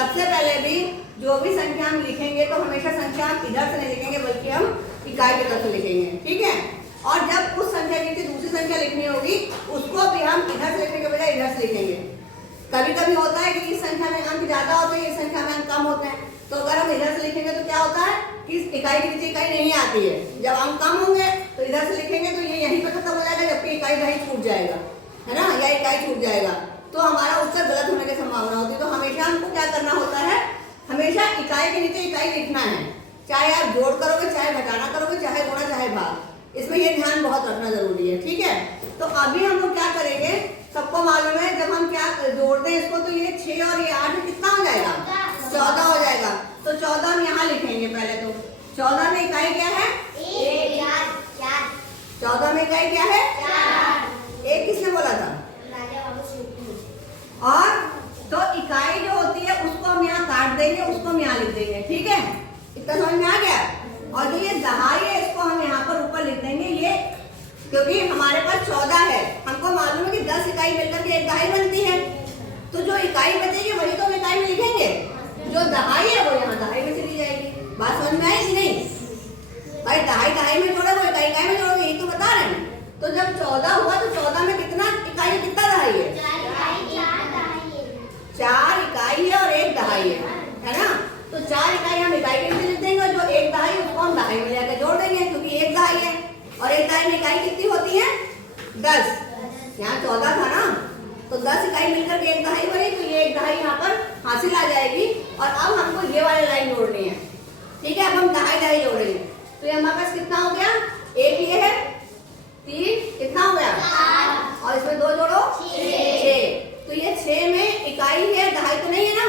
सबसे पहले भी जो भी संख्या हम लिखेंगे तो हमेशा संख्या हम इधर से नहीं लिखेंगे बल्कि हम इकाई की तरफ से लिखेंगे, ठीक है। और जब उस संख्या की दूसरी संख्या लिखनी होगी उसको भी हम इधर से लिखने के बजाय इधर से लिखेंगे। कभी कभी होता है कि इस संख्या में अंक ज्यादा होते हैं, इस संख्या में अंक कम होते हैं, तो अगर हम इधर से लिखेंगे तो क्या होता है कि इस इकाई के नीचे इकाई नहीं आती है। जब अंक कम होंगे तो इधर से लिखेंगे तो ये यहीं पर खत्म हो जाएगा, जबकि इकाई दही छूट जाएगा, है ना, या इकाई छूट जाएगा, तो हमारा उत्तर गलत होने की संभावना होती है। तो हमेशा हमको क्या करना होता है, हमेशा इकाई के नीचे इकाई लिखना है, चाहे आप जोड़ करोगे, चाहे घटाना करोगे, चाहे गुणा, चाहे भाग, इसमें ये ध्यान बहुत रखना जरूरी है, ठीक है। तो अभी हम लोग क्या करेंगे, सबको मालूम है जब हम क्या जोड़ते हैं इसको तो ये 6 और ये 8 कितना हो जाएगा, 14 हो जाएगा। तो 14 हम यहाँ लिखेंगे पहले। तो 14 में इकाई क्या है, 14 में इकाई क्या है, 1 किसने बोला था, और तो इकाई जो होती है उसको हम यहाँ काट देंगे, उसको हम यहाँ लिख देंगे, ठीक है, इतना समझ में आ गया। और जो ये दहाई है इसको हम यहाँ पर ऊपर लिख देंगे, ये क्योंकि हमारे पास 14 है, हमको मालूम है कि 10 इकाई मिलकर के एक दहाई बनती है, तो जो इकाई बचेगी वही तो हम इकाई में लिखेंगे, जो दहाई है वो यहाँ दहाई में चली जाएगी। बात समझ में आई कि नहीं भाई, दहाई दहाई में जोड़े वो इकाई इकाई में जोड़ोगे, यही तो बता रहे हैं। तो जब 14 हुआ तो 14 में कितना इकाई है, कितना दहाई है, 4 इकाई है और 1 दहाई है ना। तो 4 इकाई हम इकाई के नीचे लिख देंगे और जो 1 दहाई उसको हम दहाई में लेकर जोड़ देंगे, क्योंकि 1 दहाई है और 1 दहाई में इकाई कितनी होती है, 10, यहाँ 14 था ना, तो 10 इकाई मिलकर के 1 दहाई बनी, तो ये 1 दहाई यहाँ पर हासिल आ जाएगी। और अब हमको ये वाली लाइन जोड़नी है, ठीक है। अब हम दहाई दहाई जोड़ेंगे, तो ये हमारे पास कितना हो गया, 1 ये है, 3 कितना हो गया, और इसमें 2 जोड़ो 6। तो ये 6 में इकाई है, दहाई तो नहीं है ना,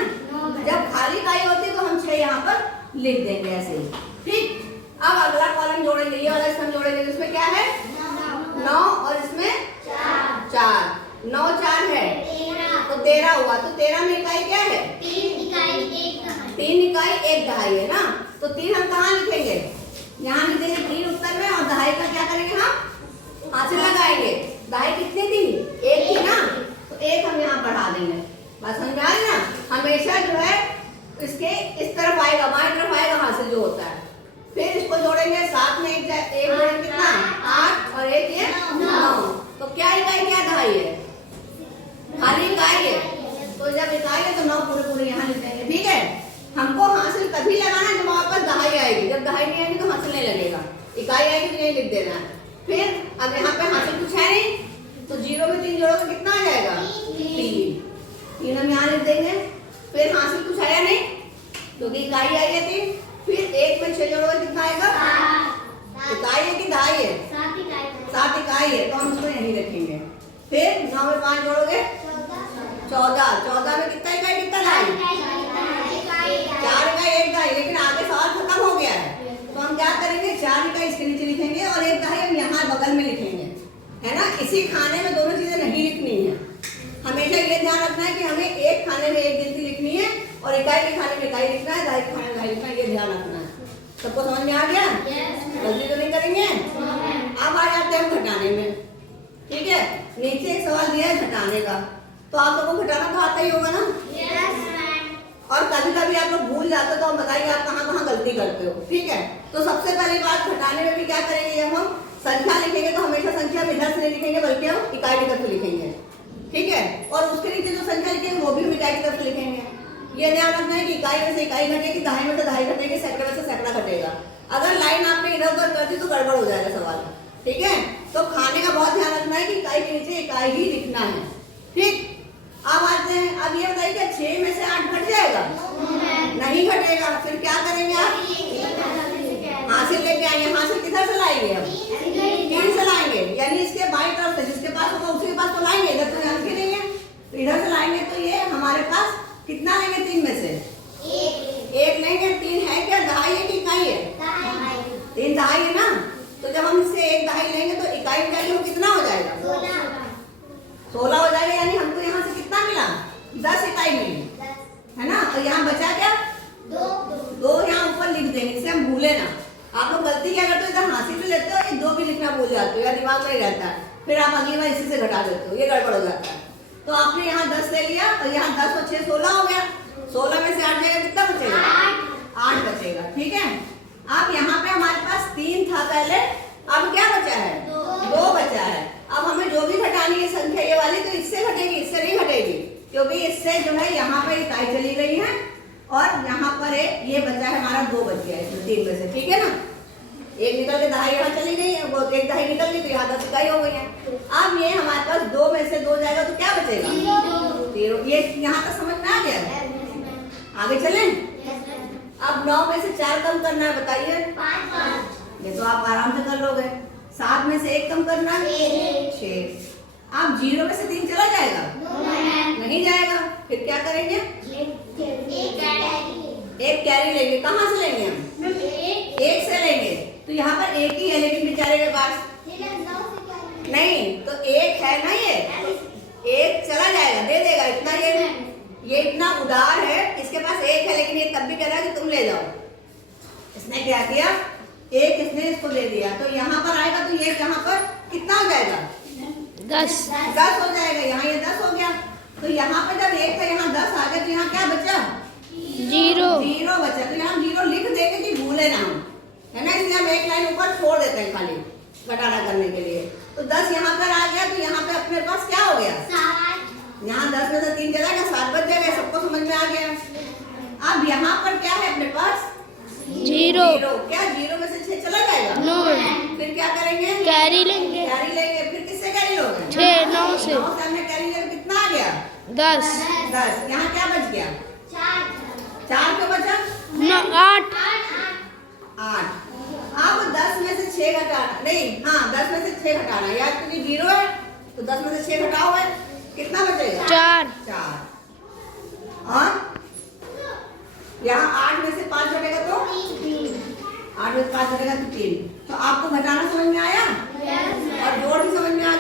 जब खाली इकाई होती है तो हम 6 यहाँ पर लिख देंगे ऐसे ही, ठीक। अब अगला कॉलम जोड़ेंगे, ये वाला इसमें जोड़ेंगे, इसमें क्या है 9 और इसमें 4, 9 4 है तो 13 हुआ। तो 13 में इकाई क्या है, 3 इकाई 1 दहाई है ना। तो 3 हम कहाँ लिखेंगे, यहाँ लिखेंगे 3 उत्तर में, और दहाई का क्या करेंगे, हम हासिल लगाएंगे। दहाई कितनी थी, 1 थी ना, तो 1 हम यहाँ बढ़ा देंगे। बस समझ आ रही ना, हमेशा जो है इसके इस तरफ आएगा, बाएं तरफ आएगा हासिल जो होता है। फिर इसको जोड़ेंगे, साथ में एक जोड़ेंगे कितना, 8 और 1 ये 9। तो क्या इकाई क्या दहाई है, खाली इकाई है। तो जब इकाई है तो 9 पूरे पूरे यहाँ लिख देंगे, ठीक है। हमको हासिल तभी लगाना जब वहां पर दहाई आएगी, जब दहाई नहीं आएगी तो हासिल नहीं लगेगा, इकाई आएगी तो ये लिख देना है। फिर अब यहाँ पे हासिल कुछ है नहीं, तो 0 में 3 जोड़ोगे कितना आ जाएगा, 3 हम यहाँ लिख देंगे। फिर हासिल कुछ आया नहीं क्योंकि इकाई आई है 3। फिर 1 में 6 जोड़ोगे कितना आएगा, इकाई है कि दहाई है, 7 इकाई है, तो हम इसको यहीं रखेंगे। फिर 9 में 5 जोड़ोगे 14, 14 में कितना इकाई कितना दहाई, 4 इकाई 1 दहाई। लेकिन आगे सवाल खत्म हो गया है, तो हम क्या करेंगे, 4 इकाई इसके नीचे लिखेंगे और 1 दहाई हम यहाँ बगल में लिखेंगे, है ना। इसी खाने में दोनों चीजें नहीं लिखनी है, हमेशा ये ध्यान रखना है कि हमें एक खाने में एक गिनती लिखनी है और इकाई के खाने में इकाई लिखना है, दहाई के खाने में दहाई लिखना है, ये ध्यान रखना है। सबको समझ में आ गया, गलती तो नहीं करेंगे। अब आ जाते हैं हम घटाने में, ठीक है। नीचे एक सवाल दिया है घटाने का, तो आप लोगों को घटाना तो आता ही होगा ना, और कभी कभी आप लोग भूल जाते हो, तो हम बताइए आप कहाँ कहाँ गलती करते हो, ठीक है। तो सबसे पहली बात, घटाने में भी क्या करेंगे, जब हम संख्या लिखेंगे तो हमेशा संख्या हम इधर से नहीं लिखेंगे बल्कि हम इकाई की तरफ लिखेंगे, ठीक है। और उसके नीचे जो संख्या लिखेंगे वो भी हम इकाई की तरफ लिखेंगे। ये ध्यान रखना है कि इकाई में से इकाई घटेगी, दहाई में से दहाई घटेगी, सैकड़ा में से सैकड़ा घटेगा। अगर लाइन आपने इधर उधर कर दी तो गड़बड़ हो जाएगा सवाल, ठीक है। तो खाने का बहुत ध्यान रखना है कि इकाई के नीचे इकाई ही लिखना है, ठीक। अब आते हैं, अब ये बताइए क्या 6 में से 8 घट जाएगा, नहीं घटेगा। फिर क्या करेंगे आप, हासिल लेके आएंगे। हासिल किधर से लाएंगे, हम 3 से लाएंगे, यानी इसके बाईं तरफ से, जिसके पास होगा उसके पास तो लाएंगे, इधर तो यहाँ नहीं है, तो इधर से लाएंगे। तो ये हमारे पास कितना लेंगे, 3 में से 1 लेंगे। 3 है क्या, दहाई है कि इकाई है, 3 दहाई है ना। तो जब हम इससे 1 दहाई लेंगे तो इकाई इकाई वो कितना हो जाएगा, 16 हो जाएगा। यानी हमको यहाँ से कितना मिला, 10 इकाई मिली, है ना। और यहाँ बचा क्या, 2 यहाँ ऊपर लिख देंगे, इससे हम भूले ना। आप लोग गलती क्या करते हो, इधर हासिल भी लेते हो, ये 2 भी लिखना भूल जाते हो या दिमाग में ही रहता है, फिर आप अगली बार इसी से घटा देते हो, ये गड़बड़ हो जाता है। तो आपने यहाँ 10 ले लिया और यहाँ 10 और 6 16 हो गया। 16 में से 8 जाएगा कितना बचेगा? 8 बचेगा। ठीक है, अब यहाँ पे हमारे पास 3 था पहले, अब क्या बचा है? 2 बचा है। अब हमें जो भी घटानी है संख्या ये वाली, तो इससे घटेगी, इससे नहीं घटेगी, क्योंकि इससे जो है यहाँ पर इकाई चली गई है और यहाँ पर ये बचा है हमारा 2 बच गया है 3 में से। ठीक है ना, एक निकल के दहाई यहाँ चली गई है, वो एक दहाई निकल गई तो यहाँ 10 इकाई हो गई है। अब ये हमारे पास 2 में से 2 जाएगा तो क्या बचेगा? 0। ये यहाँ तक समझ में आ गया? आगे चलें। अब 9 में से 4 कम करना है, बताइए। 5। ये तो आप आराम से कर लोगे। 7 में से 1 कम करना है, 6। अब 0 में से 3 चला जाएगा? नहीं जाएगा। फिर क्या करेंगे? एक कैरी लेंगे। कहाँ से लेंगे हम? 1 से लेंगे। तो यहाँ पर 1 ही है लेकिन बेचारे के पास नहीं, तो 1 है ना, ये 1 चला जाएगा, दे देगा इतना। ये इतना उदार है, इसके पास 1 है लेकिन ये तब भी कह रहा है कि तुम ले जाओ। इसने क्या किया? 1 इसने इसको दे दिया, तो यहाँ पर आएगा तो ये यहाँ पर कितना हो जाएगा? 10 हो जाएगा। यहाँ ये 10 हो गया, तो यहाँ पे जब 1 था यहाँ 10 आ गया, तो यहाँ क्या बचा? 0 बचा। तो यहाँ 0 लिख देंगे कि भूले ना हम, है ना, इसलिए हम एक लाइन ऊपर छोड़ देते हैं खाली घटाना करने के लिए। तो 10 यहाँ पर आ गया, तो यहाँ पे अपने पास क्या हो गया? 7। यहाँ 10 में से 3 चला गया, 7 बच जाएगा। सबको समझ में आ गया। अब यहाँ पर क्या है अपने पास? 0। क्या 0 में से 6 चला जाएगा? फिर क्या करेंगे? कैरी लेंगे। फिर किससे कैरी लोगे? 9 से हमने कैरी लिया, कितना आ गया? 10। यहाँ क्या बच गया? 4 क्यों बचा? 8। अब 10 में से 6 घटाना, नहीं, हाँ 10 में से 6 घटाना, याद क्योंकि 0 है तो 10 में से 6 घटाओ है, कितना बचेगा? 4। और यहाँ 8 में से 5 घटेगा तो 8 में से 5 घटेगा तो 3। तो आपको घटाना समझ में आया और जोड़ भी समझ में आ